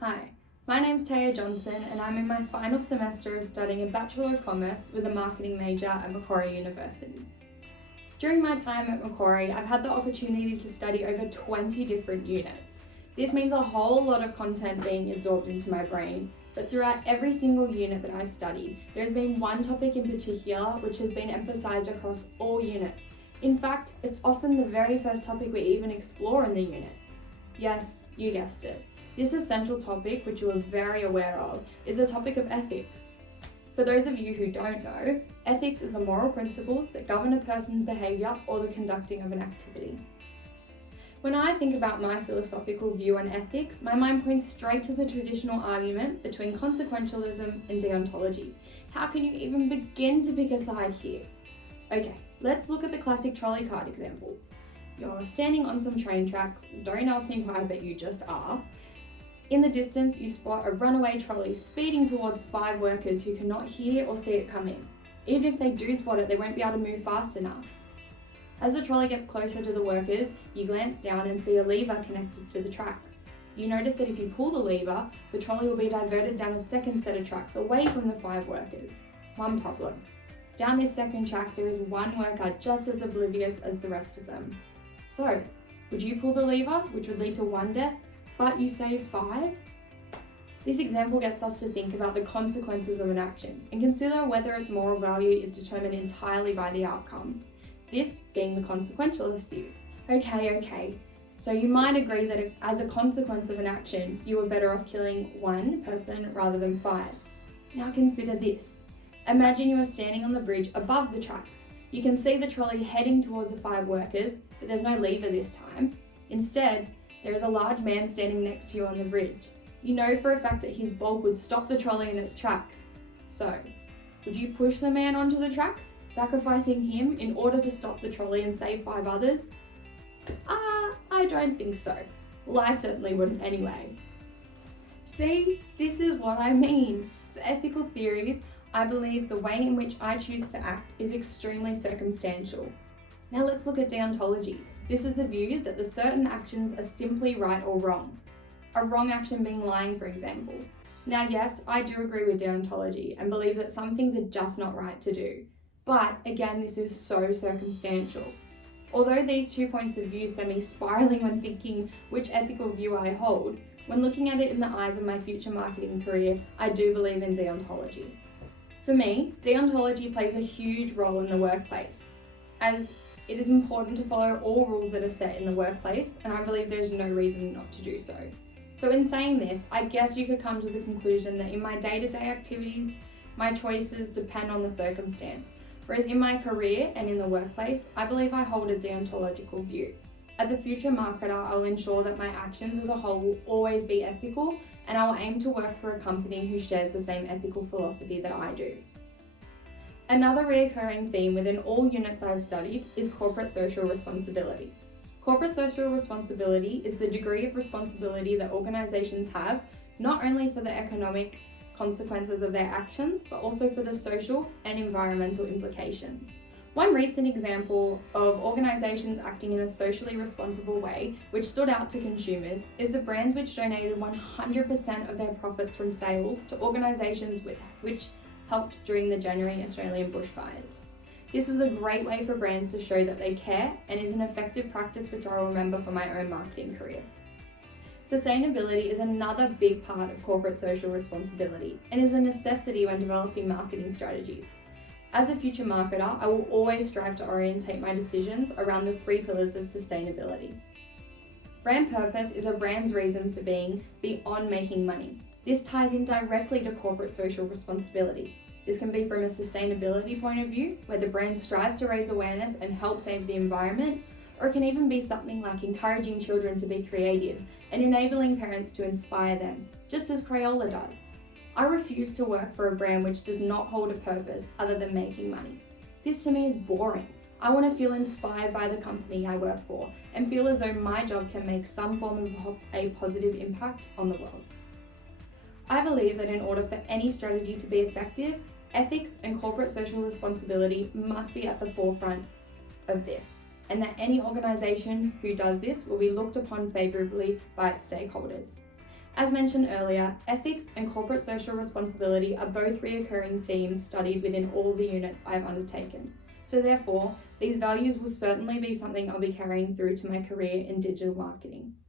Hi, my name's Taya Johnson and I'm in my final semester of studying a Bachelor of Commerce with a marketing major at Macquarie University. During my time at Macquarie, I've had the opportunity to study over 20 different units. This means a whole lot of content being absorbed into my brain, but throughout every single unit that I've studied, there's been one topic in particular which has been emphasised across all units. In fact, it's often the very first topic we even explore in the units. Yes, you guessed it. This essential topic, which you are very aware of, is the topic of ethics. For those of you who don't know, ethics is the moral principles that govern a person's behaviour or the conducting of an activity. When I think about my philosophical view on ethics, my mind points straight to the traditional argument between consequentialism and deontology. How can you even begin to pick a side here? Okay, let's look at the classic trolley cart example. You're standing on some train tracks, don't ask me why, but you just are. In the distance, you spot a runaway trolley speeding towards 5 workers who cannot hear or see it coming. Even if they do spot it, they won't be able to move fast enough. As the trolley gets closer to the workers, you glance down and see a lever connected to the tracks. You notice that if you pull the lever, the trolley will be diverted down a second set of tracks away from the 5 workers. One problem. Down this second track, there is one worker just as oblivious as the rest of them. So, would you pull the lever, which would lead to 1 death, but you save 5? This example gets us to think about the consequences of an action and consider whether its moral value is determined entirely by the outcome. This being the consequentialist view. Okay. So you might agree that as a consequence of an action, you were better off killing 1 person rather than 5. Now consider this. Imagine you are standing on the bridge above the tracks. You can see the trolley heading towards the 5 workers, but there's no lever this time. Instead, there is a large man standing next to you on the bridge. You know for a fact that his bulk would stop the trolley in its tracks. So, would you push the man onto the tracks, sacrificing him in order to stop the trolley and save 5 others? I don't think so. Well, I certainly wouldn't anyway. See, this is what I mean. For ethical theories, I believe the way in which I choose to act is extremely circumstantial. Now let's look at deontology. This is the view that the certain actions are simply right or wrong. A wrong action being lying, for example. Now yes, I do agree with deontology and believe that some things are just not right to do. But again, this is so circumstantial. Although these 2 points of view send me spiraling when thinking which ethical view I hold, when looking at it in the eyes of my future marketing career, I do believe in deontology. For me, deontology plays a huge role in the workplace, as it is important to follow all rules that are set in the workplace, and I believe there's no reason not to do so. So in saying this, I guess you could come to the conclusion that in my day-to-day activities, my choices depend on the circumstance, whereas in my career and in the workplace, I believe I hold a deontological view. As a future marketer, I'll ensure that my actions as a whole will always be ethical, and I will aim to work for a company who shares the same ethical philosophy that I do. Another recurring theme within all units I've studied is corporate social responsibility. Corporate social responsibility is the degree of responsibility that organisations have, not only for the economic consequences of their actions, but also for the social and environmental implications. One recent example of organisations acting in a socially responsible way, which stood out to consumers, is the brands which donated 100% of their profits from sales to organisations which helped during the January Australian bushfires. This was a great way for brands to show that they care and is an effective practice which I'll remember for my own marketing career. Sustainability is another big part of corporate social responsibility and is a necessity when developing marketing strategies. As a future marketer, I will always strive to orientate my decisions around the 3 pillars of sustainability. Brand purpose is a brand's reason for being beyond making money. This ties in directly to corporate social responsibility. This can be from a sustainability point of view, where the brand strives to raise awareness and help save the environment, or it can even be something like encouraging children to be creative and enabling parents to inspire them, just as Crayola does. I refuse to work for a brand which does not hold a purpose other than making money. This to me is boring. I want to feel inspired by the company I work for and feel as though my job can make some form of a positive impact on the world. I believe that in order for any strategy to be effective, ethics and corporate social responsibility must be at the forefront of this, and that any organisation who does this will be looked upon favourably by its stakeholders. As mentioned earlier, ethics and corporate social responsibility are both recurring themes studied within all the units I've undertaken. So therefore, these values will certainly be something I'll be carrying through to my career in digital marketing.